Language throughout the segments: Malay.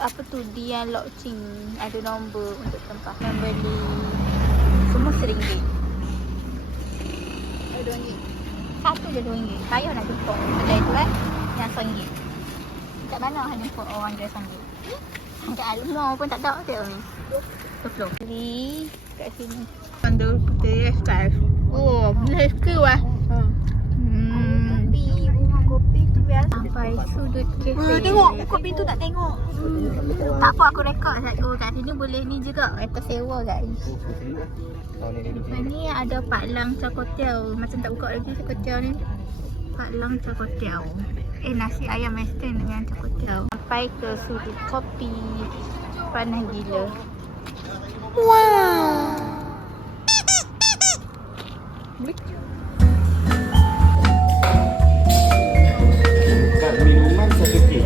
Apa tu, Dian Lok Ching ada nombor untuk tempah. Membeli semua RM1. RM2. Satu je RM2. Payah nak jemput kedai tu kan, yang RM1. Kat mana hanya jemput orang dia RM1? Kat Almor pun tak ada tengok ni. 20. Beli kat sini. Under putih scarf. Oh, nice ke wah. Kopi tu biasa. Sampai sudut kafe. Tengok kopi tu, nak tengok. Tak apa, aku rekod satu. Kat sini boleh ni juga, kereta sewa guys. Ni ada Pak Lang Cakotiao. Macam tak buka lagi Cakotiao ni. Pak Lang Cakotiao. Nasi ayam western dengan Cakotiao. Sampai ke sudut kopi. Panas gila. Wow. Minuman satu kek.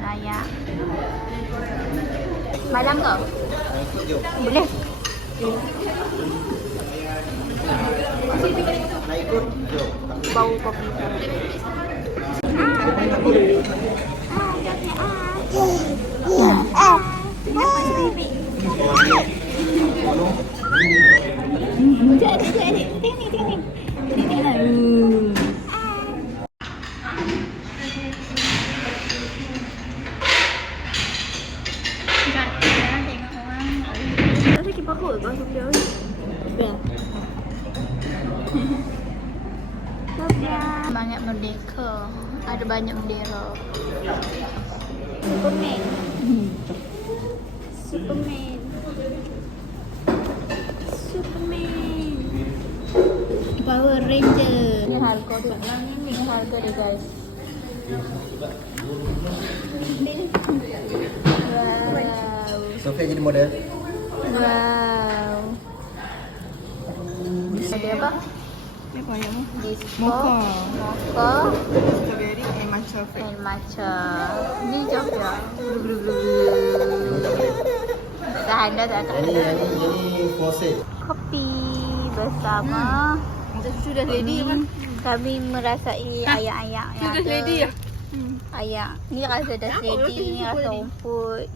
Raya. Malam ke? Boleh. Bau kopi. Banyak merdeka, ada banyak bendera. Superman. Superman. Superman. Power Ranger. Ini harga tu. Ini harga dia guys. Wow. Sofia jadi model. Wow. Ada apa? Ni apa yang Disco. Mocha. Mocha. Strawberry and matcha flavor. And matcha. Ni jauh ya. Tahan dah tak Yang ni faucet. Kopi bersama. Macam susu dah ready kan? Kami merasai ayak-ayak yang Sudah ready ya? Ayak. Ni rasa dah ready, ni rasa rumput.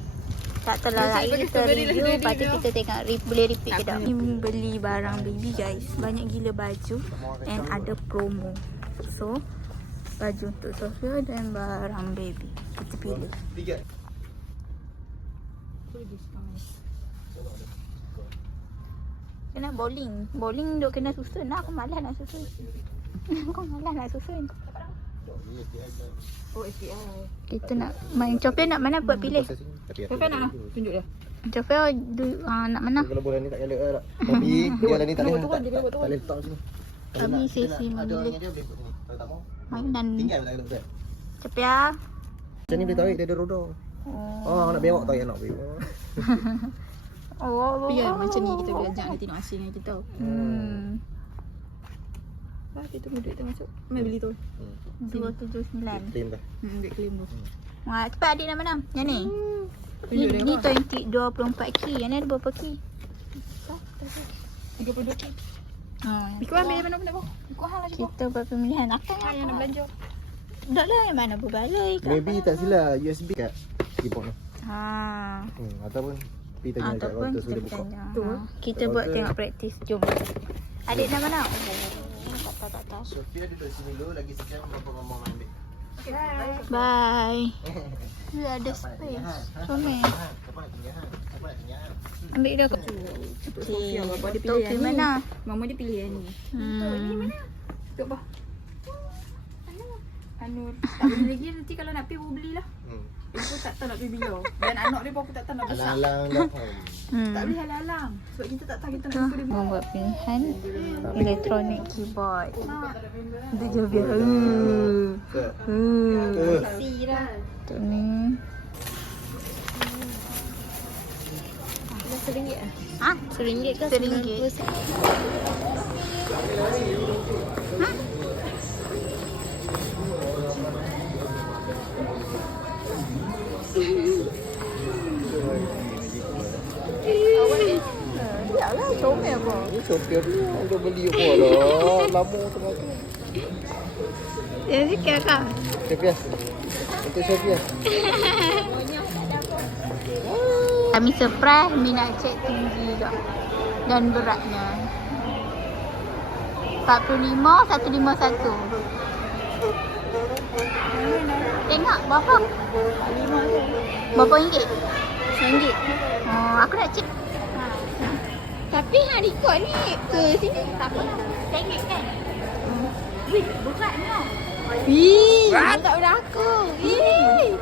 Tak terlalu lagi kita strawberry dah review. ready Lepas tu dah. kita tengok boleh repeat ke tak. Ni beli barang baby guys. Banyak gila baju. And ada promo. So baju untuk Sofia dan barang baby. Kita pilih. 3. Kena bowling. Bowling duk kena susun lah. Aku malas nak susun. Aku malas nak susun. Oh, SPI. Kita nak main. Sofia nak mana buat pilih? Siapa nak? Tunjuk dia. Sofia nak mana? Kalau bola ni tak elok lah. Tapi dia ni tak boleh tak boleh letak sini. Kami sesi Ada memilih orang dia boleh buat sini. Kalau tak mau, mainan. tinggal tak elok betul. Sofia. Macam ni boleh tarik dia ada roda. Oh, nak bewak tarik nak bewak. Oh. Biar macam ni kita belajar nanti nak asing dengan kita. Kita ambil duit tu masuk. Mai beli tu. 279. Claim dah. Ambil claim tu. Wah, cepat adik nak mana? Yang ni? Tunjuk dia Ni apa? 24 key. Yang ni ada berapa key? 32 key. Ikut ambil yang mana pun tak apa. Ikut hang lah cukup. Kita buat pemilihan. Akan Hang yang nak belanja. Tak lah yang mana berbaloi kat. Maybe tak silap USB kat keyboard ni. Ataupun pergi tanya kat Ataupun router kita sudah buka. tanya. Tu. Kita buat tengok praktis. Jom. Adik nak mana? Tak tahu. Sofia duduk sini dulu lagi sejam berapa mama ambil. Bye. Dia ada space. Comel. Siapa nak tinggal? Siapa nak tinggal? Ambil dah kot. Sofia bapa dia Tu pilih yang pilih ni. mana? Mama dia pilih yang ni. Tengok apa? Anur. Tak boleh lagi nanti kalau nak pergi baru belilah. Aku tak tahu nak pergi bila. Dan anak dia pun aku tak tahu nak besar. Alang-alang.com. Tak boleh halang. Sebab kita tak tahu kita nak jumpa dia. Mau buat pilihan elektronik keyboard. Dia je biar. Sirah. Tu ni. RM1 ah? Ha? RM1 ke? RM1. Sophia ni untuk beli apa lah. Lama tengah tu. Dia sikit kak. Sophia. Untuk Sophia. Kami surprise, Mi nak cek tinggi juga. Dan beratnya. 45, 151. Tengok berapa? 45 tu. Berapa ringgit? RM1. Oh, aku nak cek. Tapi hari kod ni ke sini tak apa lah. RM1 kan? Wih, beratnya. Wih, berat pada aku. Wih.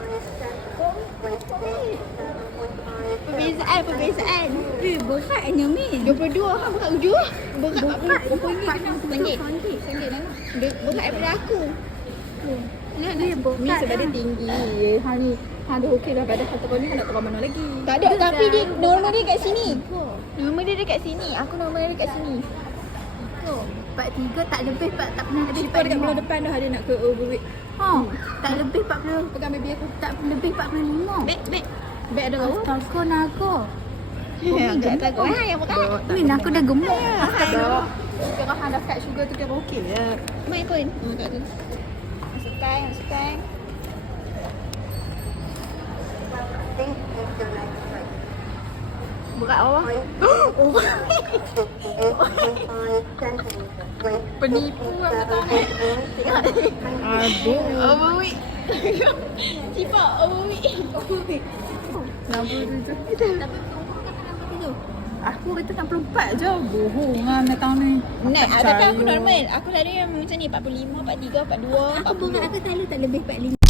Perbezaan. Beratnya Mi. 22 kan berat ujung. Berat berapa ringgit? RM1. Berat daripada aku. Mi sebab dia tinggi. Hang dah okey lah pada kata kau ni nak taruh mana lagi. Tak ada, tapi dia normal dia kat sini. Normal dia dekat sini. Aku normal dia dekat sini. 43 tak lebih, tak pernah lebih Siapa dekat belah depan dah dia nak ke overweight. tak lebih 40. Pegang baby aku. Tak lebih 45. Beg ada kau. Astaga naga. Tak takut yang bukan. Min aku dah gemuk. Tak. Sekarang hang dah cut sugar tu kira okey je. Mai kun. Tak tu. Masukkan. Berat bawah. Penipu apa tahu ni. Aduh. Overweight. Cipak overweight. 67. Tapi tu. Aku kata 64 je. Bohong lah datang ni. Tapi aku normal. Aku selalu yang macam ni 45, 43, 42. Aku berat aku selalu tak lebih 45.